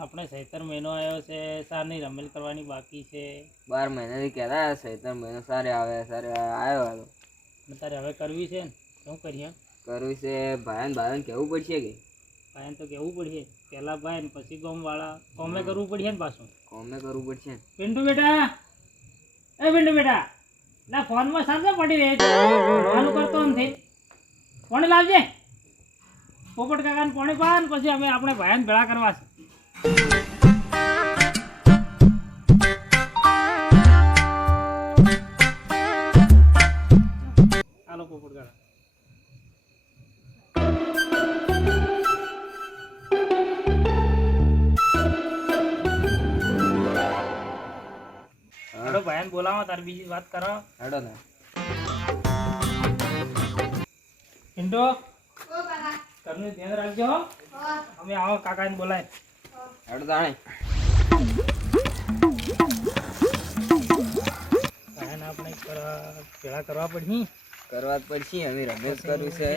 આપણે સૈતર મહિનો આવ્યો છે, સારની રમેલ કરવાની બાકી છે. 12 મહિનાથી કહેતા સૈતર મહિનો સારે આવે આવ્યો હતો. તારે હવે કરવી છે ને શું કરીએ? કરવી છે ભાઈ કેવું પડશે કે ભાઈ તો કેવું પડશે, પેલા ભાઈ પછી ગામ વાળા કોમે કરવું પડશે ને પાછું કોમે કરવું પડશે. પિન્ટુ બેટા, એ પિન્ટુ બેટા, ના ફોનમાં સાંજે પડી રહે છે, ચાલુ કરતો નથી. કોને લાવજે પોપટ કાકાને કોને પાન, પછી અમે આપણે ભાઈને ભેળા કરવા છે. હાલો પોપટ કાકા. હેડો ભાઈને બોલાવો, તારે બીજી વાત કરો. હેડો ને પિન્ટુ, તમને ધ્યાન રાખજો હો. અમે આવો કાકાને બોલાય. હેડો તાણે ભાઈને આપણે ભેળા કરવા પડશે. કરવા જ પડશે. હવે રમેશ કરવી છે.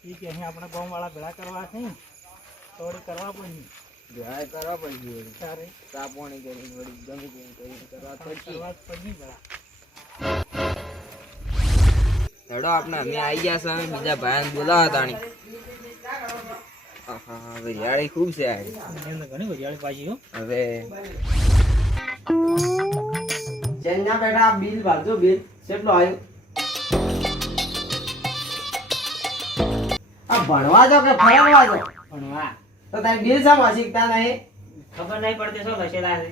ઠીક છે, અહીં આપણે ગામ વાળા ભેળા કરવા છે, થોડી કરવા પડશે. ભેળા કરવા પડશે. તારે ચા પાણી કરીને વળી ગમે તેમ કરીને કરવા પડશે. કરવા જ પડશે ભેળા. હેડો આપણે અમે આવી ગયા છે. અમે બીજા ભાઈને બોલાવા તાણી. હા વરિયાળી ખૂબ છે આ. ઘણી વરિયાળી પાછી હો. હવે ચેન્જા બેટા બિલ ભરજો. બિલ કેટલો આવ્યો? આ ભણવા જો કે ફરવા જો? ભણવા. તો તારી બિલ શા શીખતા નહીં? ખબર નહીં પડતી શું લખેલા છે.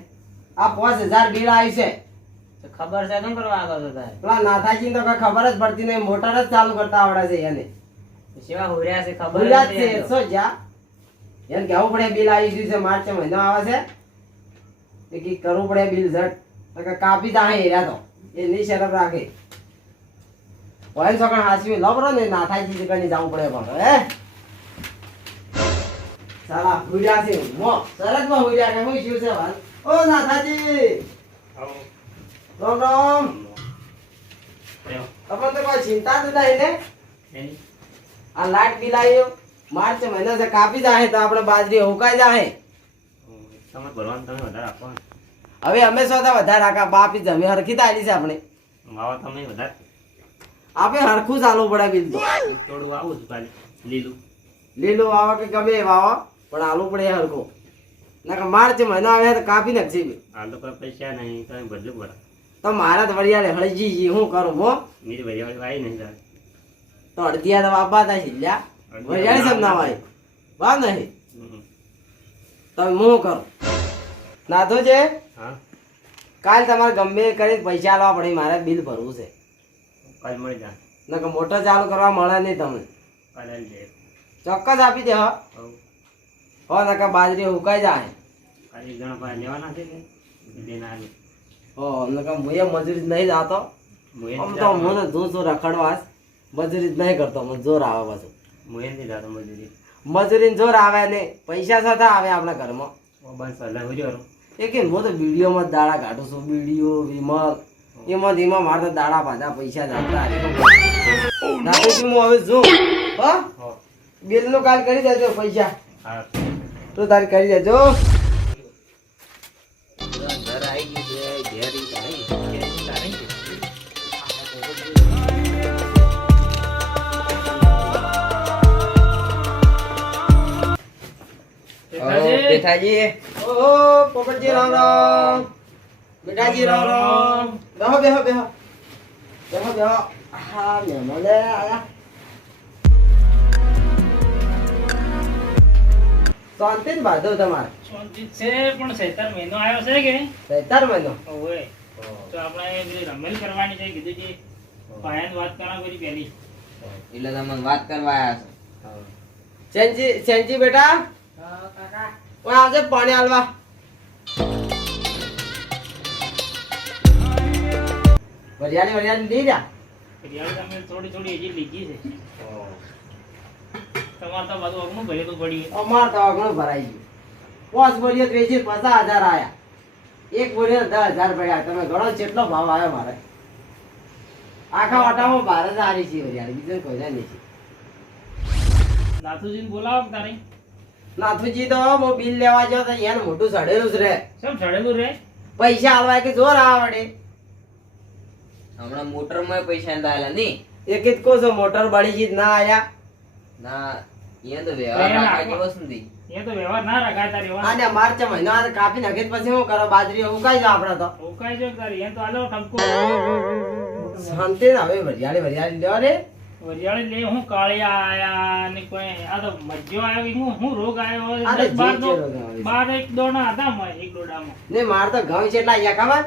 આ 5000 બિલ આવ્યું છે. તો ખબર છે કેમ કરવા આગળ છો તારે? પેલા નાથાજી તો કઈ ખબર જ પડતી નહીં. મોટર જ ચાલુ કરતા આવડે છે એને. સેવા હોર્યા છે ખબર ભૂલ્યા જ જ છે. શું જા એને કેવું પડે બિલ આવી છે, માર્ચ મહિનો આવે છે, એ કી કરવું પડે બિલ ઝટ. તો કે કાપી દા હેર્યા તો એ નહીં શરમ રાખે. હોય છોકરા હાસવી લબરો ને નાથાજી કઈ જવું પડે પણ હે સાલા ભૂલ્યા છે. મો સરસ માં ભૂલ્યા કે હું શું છે ભાઈ? ઓ નાથાજી આવો. રામ રામ. આવ્યો. તમને તો કોઈ ચિંતા જ નહીં ને? એની આ લાઈટ બિલ આવ્યો માર્ચ મહિનો છે, કાપી જાય તો આપણે બાજરી હુકાઈ જાય. તમારે ભરવાનું તમે વધારે આપો ને. હવે અમે શું વધારે રાખા બાપી જમી હરખી તાલી છે આપણે. માવા તમે વધારે આપણે હરખું ચાલવું પડે બિલ તો. થોડું આવું છું ખાલી લીલું. લીલું વાવા કે ગમે એ વાવા પણ હાલવું પડે હરખું. ના માર્ચ મહિનો આવે તો કાપી નાખશે બિલ. હાલ તો કોઈ પૈસા નહીં, તમે બદલું પડે. તો મારા તો વરિયાળે હળજી હું કરું હો. મેરી વરિયાળી આવી નહીં તારે. તો અડધિયા તો બાબા થાય લ્યા વરિયાળી સબ ના વાય વાહ નહીં. તમે હું કરું નાધો છે. હા કાલ તમારે ગમે એ કરી પૈસા આલવા પડે. મારે બિલ ભરવું છે. કાલ મળી જાય. નકર મોટર ચાલુ કરવા મળે નહીં તમને. કાલે આવી જાય. ચોક્કસ આપી દે. હા હો નકર બાજરી હુકાઈ જાય. કાલે એક જણા પાસે લેવાના છે કે લઈને આવી. હો નકર હું એ મજૂરી નહીં જાતો. આમ તો મને જોર રખડવા મજૂરી જ નહીં કરતો. મને જોર આવે પાછું. હું એમ નહીં જાતો મજૂરી. મજૂરી જોર આવે ને પૈસા સાથે આવે આપણા ઘરમાં. બસ સલાહ હોય એ કે હું તો બીડીઓમાં જ દાડા કાઢું છું. બીડીઓ વિમલ એમાં મારે તો દાડા પાછા પૈસા જતા હું હવે જોઉં. હા બિલ નું કાલ કરી દેજો પૈસા. હા તો તારે કરી દેજો. બેઠાજી ઓહો પોપટજી રામ રામ. બેટાજી રામ રામ. બેહો બેહો બેહો બેહો બેહો. હા મહેમાન આયા. શાંતિ ને બાંધો તમારે? શાંતિ છે પણ સૈતર મહિનો આવ્યો છે કે સૈતર મહિનો ઓય તો આપણે પેલી રમેલ કરવાની છે. કીધું છે ભાઈને વાત કરા કરી પહેલી. એટલે તમને વાત કરવા આવ્યા છો. સેનજી બેટા કાકા ઓય આવજે પાણી આલવા. વરિયાળી લઈ જા. વરિયાળી તમે થોડી થોડી હજી લીધી છે. તમારે તો બધું અગનું ભરેલું પડ્યું. અમાર તો ઘણું ભરાઈ ગયું. 5 બોરીઓ વેચી 50,000 આયા. એક બોરીઓ 10,000 પડ્યા. તમે ગણો કેટલો ભાવ આવ્યો મારે. આખા વાટામાં ભારત સારી છે વરિયાળી, બીજું કોઈ નહીં છે. નાથુજીને બોલાવો તારે. નાથુજી તો હું બિલ લેવા ગયો તો એને મોટું સડેલું જ રે. કેમ સડેલું રે? પૈસા આલવા કે જોર આવડે. હમણાં મોટરમાં પૈસા નતા આલ્યા ની. એક જ કહું છું, મોટર બળી ગઈ જ ના આયા. ના અહીંયા તો વ્યવહાર રાખવા જેવો જ નથી. એ તો વ્યવહાર ના રખાય તારી વાત. આને માર્ચ મહિનો આ કાપી નાખે તો પછી શું કરો? બાજરી ઉકાઈ જાવ આપડે તો. ઉકાઈ જો તારી એમ તો આલો ઠપકો. શાંતિ ને હવે વરિયાળી લ્યો રે. વરિયાળી લે હું કાળિયા આયા ને કોઈ આ તો મજ્જો આવ્યો હું રોગ આવ્યો આ તો 10 12 જે રોગ આવે. 12 એક દોડા હતા એક દોડામાં. ને માર તો ઘઉં કેટલા આયા ખબર?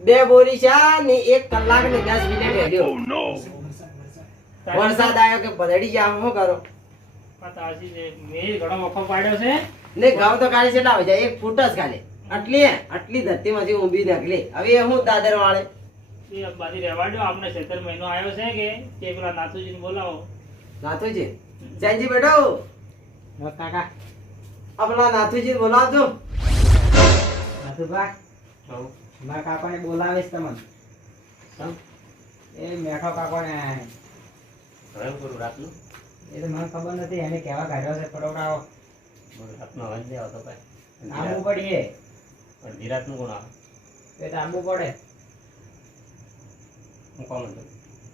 2 બોરી છે ને 1 કલાક ને 10 મિનિટ હેલ્યો. વરસાદ આવ્યો કે પધડી ગયા, શું કરો? પાતાજી છે મેં ઘણો વખો પાડ્યો છે. ને ઘઉં તો કાઢી કેટલા આવે છે? 1 ફૂટ જ ખાલી. આટલી ધરતીમાંથી ઊંભી નીકળી. હવે એ હું દાદર વાળે. એ બાજી રહેવા દો. આપણે 17 મહિનો આવ્યો છે કે તે પેલા નાથુજીને બોલાવો. નાથુજી, જયજી બેટો. કાકા આપણા નાથુજી બોલાવજો. નાથુભા મારા કાકાને બોલાવીશ તમને. એ મેઠો કાકોને હવે હું કરું રાતનું? એ તો મને ખબર નથી, એને કેવા કાઢ્યો છે પરોડાઓ. રાતનો અવાજ નહીં આવતો કાંઈ. આબુ પડીએ અડધી રાતનું કોણ આવે? એ તો આબુ પડે. હું કોણ હતું?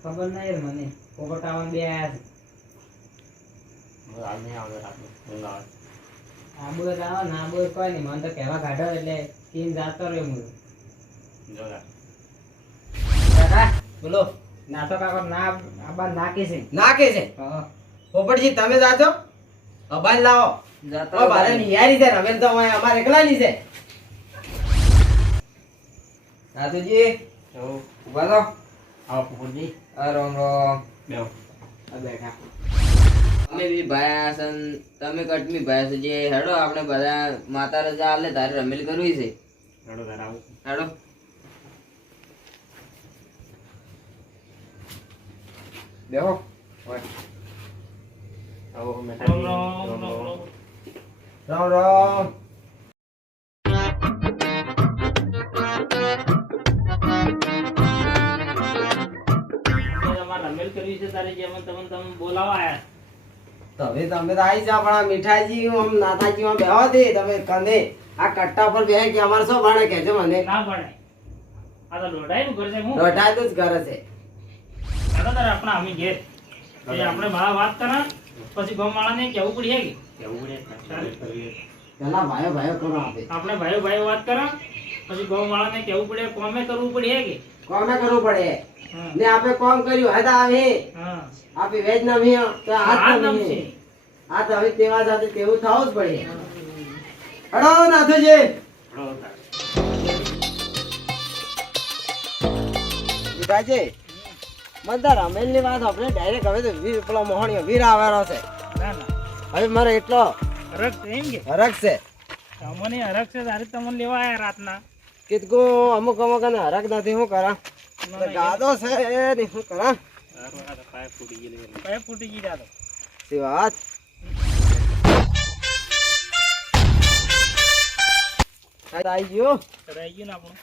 ખબર નહીં રે મને. પોપટાવાને બે આયા છે. હાલ નહીં આવે રાતનું ઊંઘ આવે. આબુ જ આવો ને આબુ કોઈ નહીં, મને તો કેવા કાઢ્યો એટલે કીન જાતો રહ્યો હું. જો રાત. કાકા બોલો. નાતો કાકો ના આબા નાખી છે. નાખે છે. હા પોપટજી તમે જાજો. અબાન લાવો. ઓ ભારે નિયારી છે, રમેલ તો અમારે એકલાની છે. નાથુજી એવું ઉભા તો. આવો પુપુરજી. આ રોમ રોમ. બેહો. આ બેઠા. અમે બી ભાયા છે ને તમે કટમી ભાયા છે. જે હેડો આપણે બધા માતા રજા આલે તારે રમેલ કરવી છે. રડો તાર આવું. હેડો. બેહો. આવો રોમ મેઠાજી. રોમ રોમ રોમ. રામ રામ. તમારે રમેલ કરવી છે તારે જેમ તમે બોલાવા આયા. તમે તો આવી જા પણ આ મીઠાજી આમ નાથાજી માં બેહો દે તમે કંધે આ કટ્ટા પર બેહે કે અમારે શું ભાણે કહેજો મને. ના પડે. આ તો દોઢાઈનું ઘર છે હું. દોઢાતું જ ઘર છે. હેડો તારે આપણા અમે ઘેર. એ આપણે મારા વાત કરા પછી ગામવાળાને કહેવું પડી હે કે કેવું પડે? પેલા ભાઈઓ ભાઈઓ કરો આપે. આપણે ભાઈઓ ભાઈઓ વાત કરા પછી ગામવાળાને કહેવું પડે કોમે કરવું પડે હે કે. કોમે કરવું પડે. હા. ને આપે કોમ કર્યું હે તો આવે. હા. આપે વેજ નમી તો આ હાથ નામ નમી. છે. આ તો હવે તેવા સાથે તેવું થવું જ પડે. હડો નાથુજી. મીઠાજી મને તો રમેલ ની વાત આપણે ડાયરેક્ટ હવે તો વીર પેલો મોહણીયો વીર આવવાનો છે. ના ના હવે મારે એટલો હરખ છે એમ કે હરખ છે. અમને હરખ છે તારે તમને લેવા આયા રાતના. કીધું અમુક અમુક ને હરખ નથી, શું કરા? ગાદો છે ને શું કરા? પાઇપ ફૂટી ગઈ જાતો. સી વાત. આવી ગયો. રહી ગયું ને આપણું.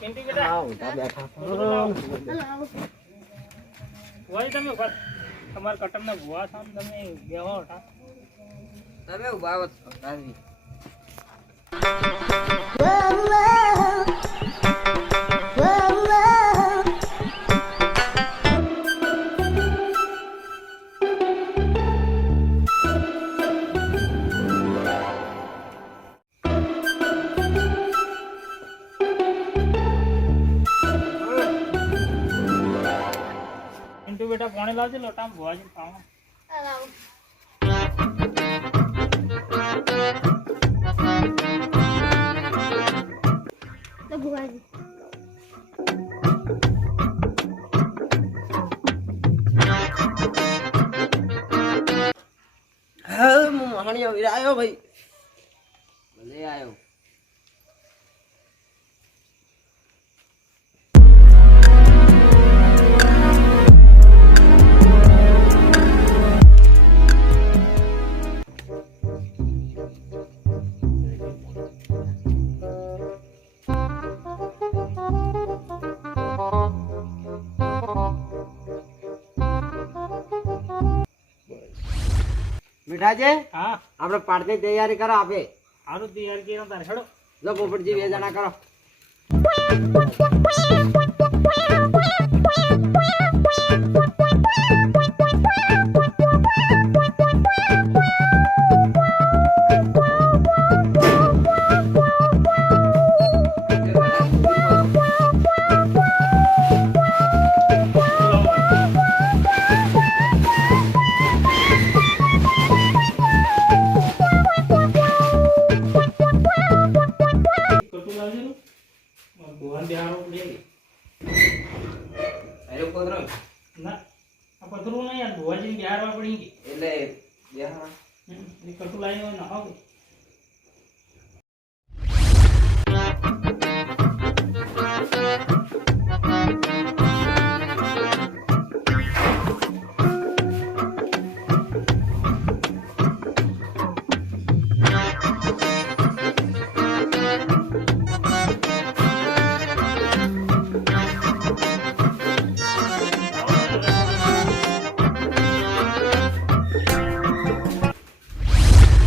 કેન્ટી બેટા હા ઊંધા બેઠા. વળી તમે ઉભા તમારા કટમને ભૂવા છો ને તમે બેહો હટા. તમે ઉભા આવો છો. રાજી. કેન્ટી બેટા પાણી લાવજે લોટામાં ભૂવાજી પાવા. હા હું મોહણીયો વીર આવ્યો ભાઈ. ભલે આવ્યો. બેઠાજી હા આપણે પાડતી તૈયારી કરો આપે સારું તૈયાર કર્યો તારે હેડો લો પોપટજી 2 જણા કરો કટુ લાવજો ને ભગવાન બિહારો પડે અરે કોતરો ના આ પથરું નહીં યાર ભુવાજી બિહારવા પડી ગઈ એટલે બેહવા એ કટુ લાવીને ના આવું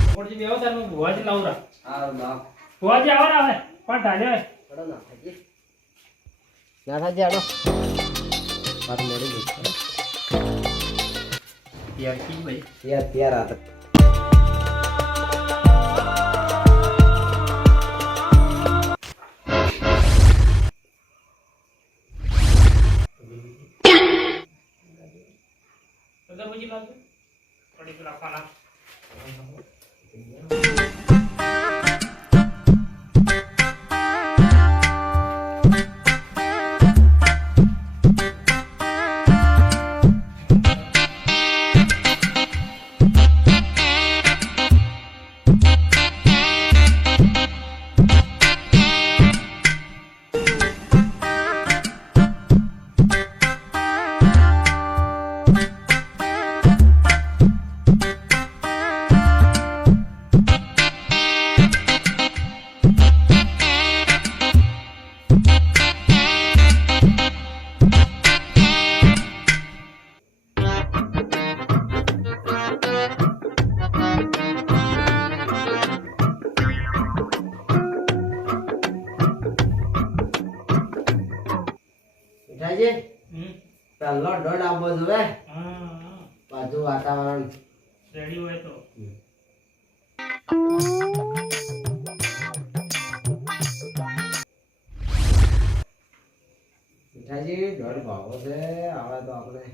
પોપટજી બેહો તાર હું ભુવાજી લાવરા આ બાપ ભુવાજી આવો ને હવે પણ ઢાલ્યો હોય હેડો નાથાજી હેડો વાત મળી ગઈ યાર કી ભાઈ તૈયાર હતા અગરબત્તી લાવજો પડી પેલા પાના બેઠાજી પહેલો દોડ આપવો જોવે હા પાછું વાતાવરણ રેડી હોય તો બેઠાજી દોડ ભાવો છે આવે તો આપણે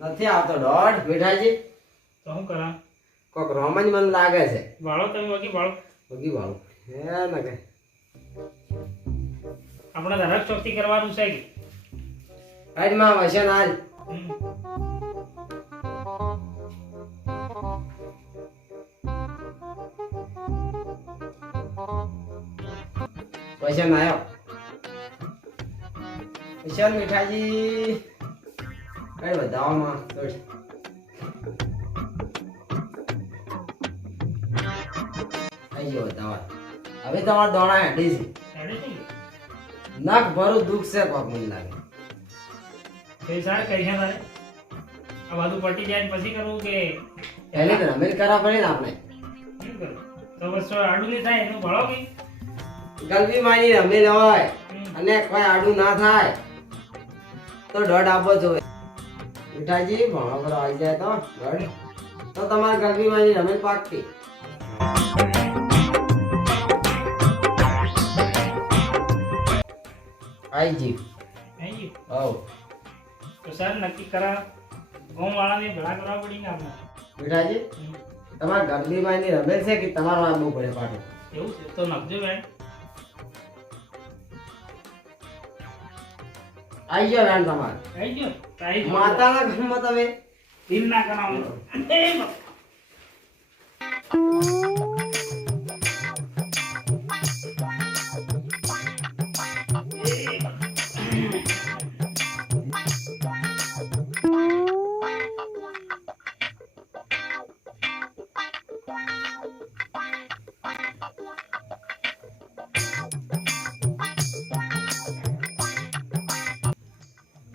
નથી આવતો દોડ બેઠાજી તો હું કરા કોક રોમ જ મને લાગે છે વાળો તમે બાકી વાળો બગી વાળું હે ને કે આપણે ધરક ચોકથી કરવાનું છે કે હાઈડમાં વસન હાલ હમ. વસન આવ્યો વસન મીઠાજી કઈ બધામાં દોડ આઈ ગયો બધાવા હવે તમારા દોણા હેડી છે રેડી થઈ નખ ભરું દુખ છે કોક મને લાગે ગઈ સાર કરી છે તારે આ બધું પટી જાય ને પછી કરવું કે એને તો રમેલ કરવા પડે ને આપણે શું કરું તો બસ આડું નહીં થાય એનું ભાળો કે ગલબી માની રમેલ હોય હમ. અને કોઈ આડું ના થાય તો દોઢ આપવો જોઈએ મીઠાજી ભણો કરો આવી જાય તો દોઢ તો તમારે ગલબી માની રમેલ પાકતી આઈ જી નહીં ગયું હવ તો સર નક્કી કરા ગામ વાળાને ભેળા કરવા પડી ને આપણે મીઠાજી હમ. તમારે ગલબી માની રમેલ છે કે તમારો આપવું પડે પાટો એવું છે તો નખજો બેન આઈ ગયો બેન તમારે આવી ગયો તાઈ માતાના ઘરમાં તમે દિન ના કરાવું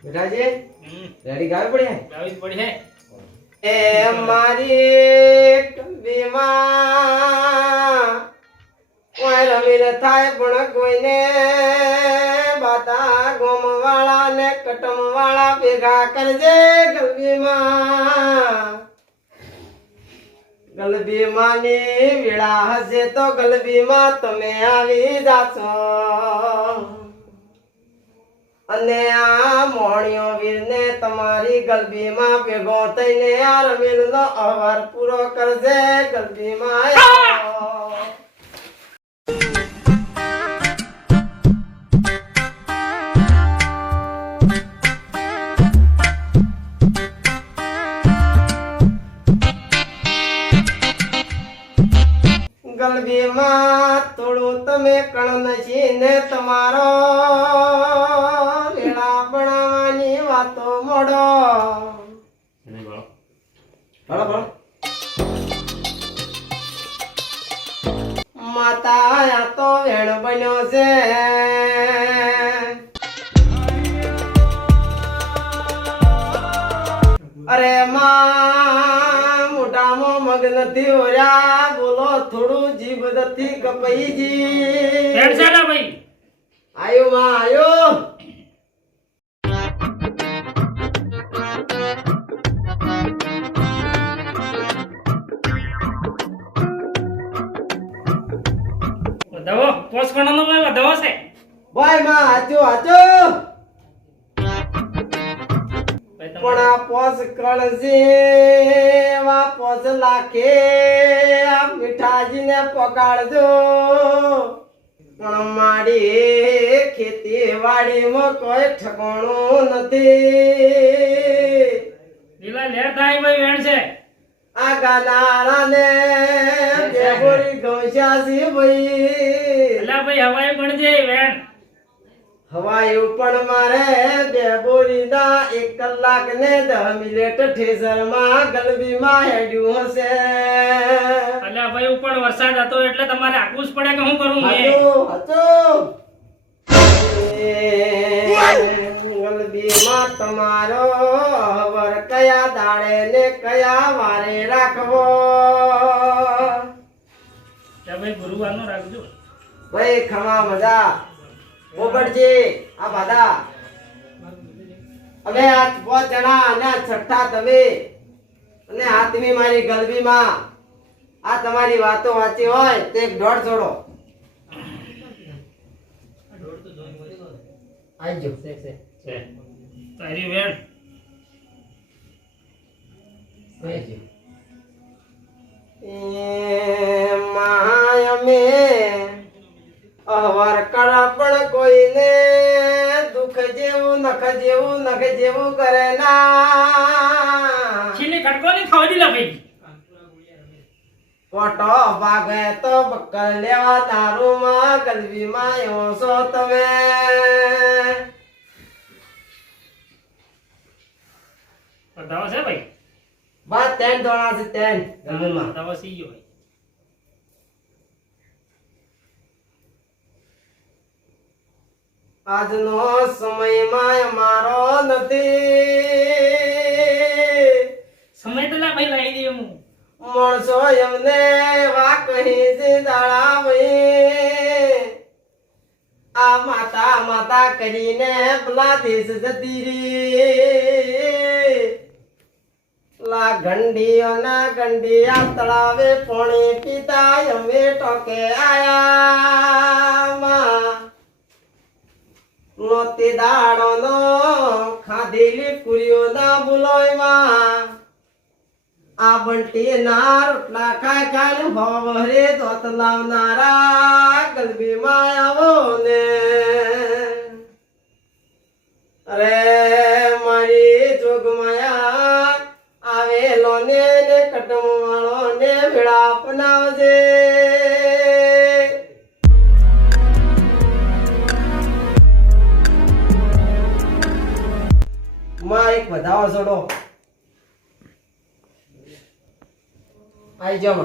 બેટાજી હમ, રેડી ગાવી પડે ગાવી જ પડી હે. એ મારી કલબીમાં કોઈ રમીર થાય પણ કોઈને બાતા ગોમવાળા ને કટમવાળા ભેગા કરજે ગલબીમાં ગલબીમાંની વેળા હશે તો ગલબીમાં તમે આવી જાશો અને આ મોણિયો વીરને તમારી ગલબીમાં ભેગો થઈને આ રમીલનો અવાર પૂરો કરજે ગલબીમાં આવો. ગલબીમાં થોડું તમે કણ નસીને તમારો વેળા બનાવવાની વાતો મોડો ભલો ભલો માતા આ તો વેણ બન્યો છે અરે માં મોટામાં મગ નથી ઓર્યા બોલો થોડું જીભ નથી કપાઈજી હેડ સાડા ભાઈ. આયો માં આયો વધાવો, પોસ કોણાનો ભાઈ વધાવો છે. ભાઈ માં હાચો હાચો ભાઈ પણ તમારે આ પોસ કળશે વા પોસ લાખે આ મીઠાજીને પકાડજો પણ મારી ખેતીવાડીમાં કોઈ ઠકાણું નથી લીલા લેર થાય ભાઈ વેણ છે. આ ગાનારાને બેગોરી ગૌશાસી ભાઈ અલા ભાઈ હવાઈ ગણજે વેણ. હવાયું પણ મારે બેબોરીના 1 કલાક ને 10 મિનિટ ઠેસરમાં ગલબીમાં હેડ્યું હશે અલા ભાઈ ઉપર વરસાદ હતો એટલે તમારે આખું જ પડે કે શું કરું મેં? હાચો હાચો ગલબીમાં તમારો હવર કયા દાડે ને કયા વારે રાખવો ત્યાં ભાઈ ગુરુવારનો રાખજો. ભાઈ ખમા મજા પોપટજી આ બાધા હવે આ 5 જણા અને આ છઠ્ઠા તમે અને હાથમી મારી ગલબીમાં આ તમારી વાતો વાંચી હોય તો 1 દોઢ છોડો આવજો છે છે તારી વેણ. આવજો માય મે અહવાર કરા પણ કોઈને દુઃખ જેવું નખ જેવું કરે ના છીને ખડકો નહીં ખાવા દીલા ભાઈ. કોટો ભાગે તો બક્કર લેવા દારૂમાં ગલબીમાં એવો છો તમે વધાવો છે ભાઈ. બસ 3 દોણા છે 3 ગલબીમાં વધાવો સી ગયો ભાઈ. આજનો સમયમાં અમારો નથી સમય તો લા ભાઈ લાવી દઈએ હું. માણસો એમને વા કહી છે દાડા ભાઈ આ માતા માતા કરીને પેલા દેશ જતી રી લા ગંડીઓના ગંડિયા તળાવે પાણી પીતા અમે ટોકે આયા માં નોતી દાડો નો ખાધેલી કુરીઓ ના બોલોય માં આ બંટી ના રોટલા ખાય ખાય ભવરે દોત લાવનારા ગલબીમાં આવો ને અરે મારી જોગમાયા આવેલો ને કટમ વાળો ને વેળા અપનાવજે માં એક વધાવો છોડો આઈ જાઓ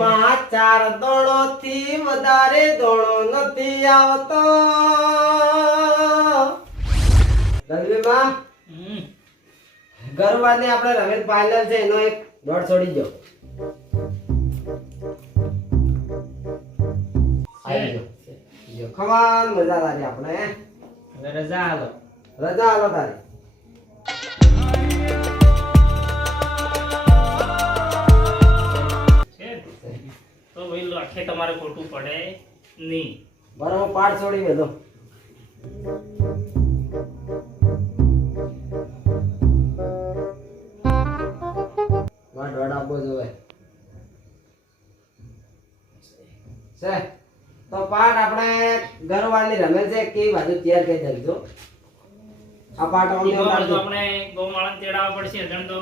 માં ચાર દોણો થી વધારે દોણો નથી આવતો રવિમાં હમ. ગરવાની આપણે રમેશ ફાઇનલ છે એનો એક દોડ છોડી દો આવી ગયો જો ખવાન મજા લાગે આપણે હવે રજા હાલો રજા આલો તારી છે તો ભાઈ લાખે તમારે ખોટું પડે નહીં. બરાબર પાડ છોડી મેલો માં દોડ આપવો જોવે છે તો પાટ આપણે ઘરવાળી રમે છે કે બાજુ તૈયાર કરી દેજો આ પાટ ઈ અમને ગોળ તો ઉતારજો આપણે ગૌમાળાને તેડાવવા પડશે અજણ તો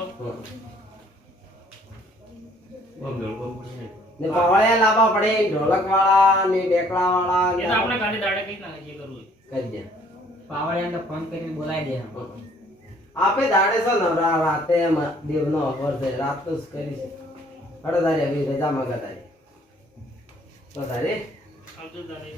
ને પવાળિયા લાવવા પડે ઢોલક વાળા ને ડેકડા વાળા એ તો આપણે ખાલી દાડે કઈ નાખે જે કરવું હોય. કરી દે પાવડિયાને તો ફોન કરીને બોલાવી દે આપે દાડે છો ને રાતે દેવનો અવર છે રાત તો જ કરી છે હડો તારી હવે રજા માંગા તારી તો તારી આવજો તારે